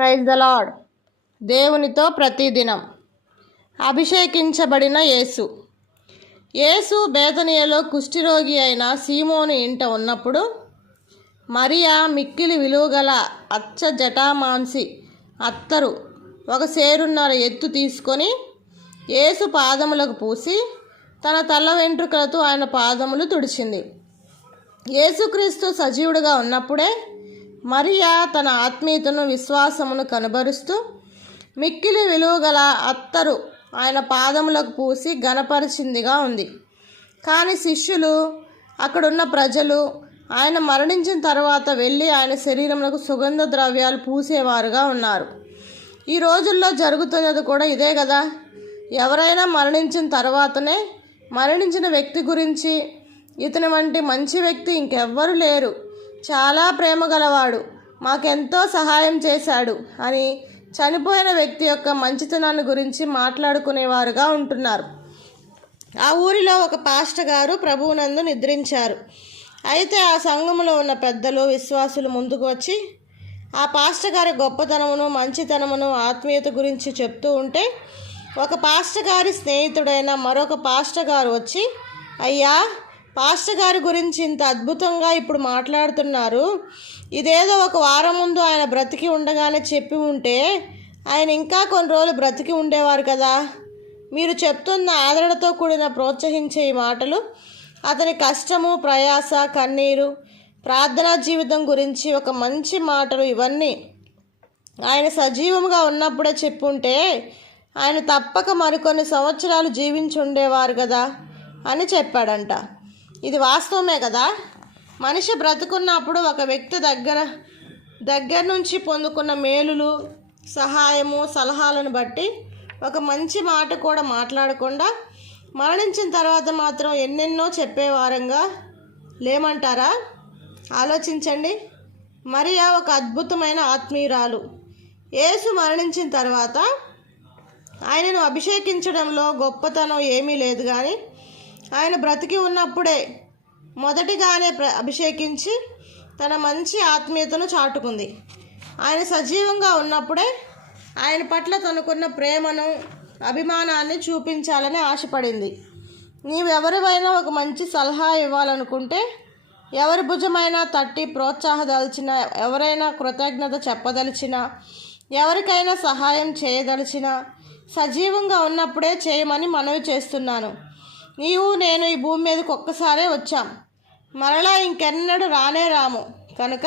Praise the lord దేవునితో ప్రతిదినం అభిషేకించబడిన యేసు. యేసు బేతనియలో కుష్ఠిరోగి అయిన సీమోని ఇంట ఉన్నప్పుడు మరియా మిక్కిలి విలువగల అచ్చ జటామాంసి అత్తరు ఒక సేరున్నర ఎత్తు తీసుకొని యేసు పాదములకు పూసి తన తల వెంట్రుకలతో ఆయన పాదములు తుడిచింది. యేసుక్రీస్తు సజీవుడిగా ఉన్నప్పుడే మరియా తన ఆత్మీయతను విశ్వాసమును కనబరుస్తూ మిక్కిలి విలువగల అత్తరు ఆయన పాదములకు పూసి గనపరిచిందిగా ఉంది. కానీ శిష్యులు అక్కడున్న ప్రజలు ఆయన మరణించిన తర్వాత వెళ్ళి ఆయన శరీరములకు సుగంధ ద్రవ్యాలు పూసేవారుగా ఉన్నారు. ఈ రోజుల్లో జరుగుతున్నది కూడా ఇదే కదా ఎవరైనా మరణించిన తర్వాతనే మరణించిన వ్యక్తి గురించి ఇతని వంటి మంచి వ్యక్తి ఇంకెవ్వరు లేరు. చాలా ప్రేమ గలవాడు. మాకెంతో సహాయం చేశాడు అని చనిపోయిన వ్యక్తి యొక్క మంచితనాన్ని గురించి మాట్లాడుకునేవారుగా ఉంటున్నారు. ఆ ఊరిలో ఒక పాస్ట గారు ప్రభువునందు నిద్రించారు. అయితే ఆ సంఘములో ఉన్న పెద్దలు విశ్వాసులు ముందుకు వచ్చి ఆ పాస్ట గారి గొప్పతనమును మంచితనమును ఆత్మీయత గురించి చెప్తూ ఉంటే ఒక పాస్ట గారి స్నేహితుడైన మరొక పాస్ట గారు వచ్చి అయ్యా పాస్టర్ గారి గురించి ఇంత అద్భుతంగా ఇప్పుడు మాట్లాడుతున్నారు. ఇదేదో ఒక వారం ముందు ఆయన బ్రతికి ఉండగానే చెప్పి ఉంటే ఆయన ఇంకా కొన్ని రోజులు బ్రతికి ఉండేవారు కదా. మీరు చెప్తున్న ఆదరణతో కూడిన ప్రోత్సహించే ఈ మాటలు అతని కష్టము ప్రయాస కన్నీరు ప్రార్థనా జీవితం గురించి ఒక మంచి మాటలు ఇవన్నీ ఆయన సజీవముగా ఉన్నప్పుడే చెప్పుంటే ఆయన తప్పక మరికొన్ని సంవత్సరాలు జీవించి ఉండేవారు కదా అని చెప్పాడంట. ఇది వాస్తవమే కదా? మనిషి బ్రతుకున్నప్పుడు ఒక వ్యక్తి దగ్గర దగ్గర నుంచి పొందుకున్న మేలులు సహాయము సలహాలను బట్టి ఒక మంచి మాట కూడా మాట్లాడకుండా మరణించిన తర్వాత మాత్రం ఎన్నెన్నో చెప్పేవారంగా లేమంటారా? ఆలోచించండి. మరియా ఒక అద్భుతమైన ఆత్మీయురాలు. యేసు మరణించిన తర్వాత ఆయనను అభిషేకించడంలో గొప్పతనం ఏమీ లేదు కానీ ఆయన బ్రతికి ఉన్నప్పుడే మొదటిగానే ప్ర అభిషేకించి తన మంచి ఆత్మీయతను చాటుకుంది. ఆయన సజీవంగా ఉన్నప్పుడే ఆయన పట్ల తనకున్న ప్రేమను అభిమానాన్ని చూపించాలని ఆశపడింది. నీవెవరివైనా ఒక మంచి సలహా ఇవ్వాలనుకుంటే ఎవరి భుజమైనా తట్టి ప్రోత్సాహదలిచిన ఎవరైనా కృతజ్ఞత చెప్పదలిచిన ఎవరికైనా సహాయం చేయదలిచిన సజీవంగా ఉన్నప్పుడే చేయమని మనవి చేస్తున్నాను. నీవు నేను ఈ భూమి మీదకి ఒక్కసారే వచ్చాం. మరలా ఇంకెన్నడూ రానే రాము. కనుక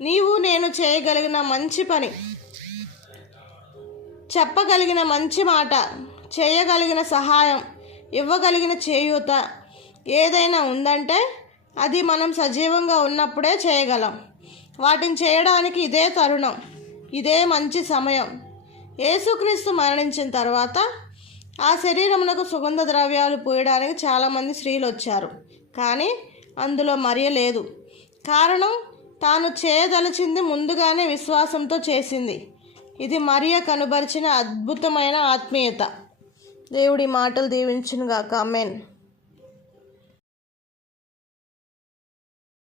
నీవు నేను చేయగలిగిన మంచి పని చెప్పగలిగిన మంచి మాట చేయగలిగిన సహాయం ఇవ్వగలిగిన చేయూత ఏదైనా ఉందంటే అది మనం సజీవంగా ఉన్నప్పుడే చేయగలం. వాటిని చేయడానికి ఇదే తరుణం ఇదే మంచి సమయం. యేసుక్రీస్తు మరణించిన తర్వాత ఆ శరీరమునకు సుగంధ ద్రవ్యాలు పూయడానికి చాలామంది స్త్రీలు వచ్చారు. కానీ అందులో మరియ లేదు. కారణం తాను చేయదలిచింది ముందుగానే విశ్వాసంతో చేసింది. ఇది మరియ కనుబరిచిన అద్భుతమైన ఆత్మీయత. దేవుడి మాటలు దీవించునుగాక. అమెన్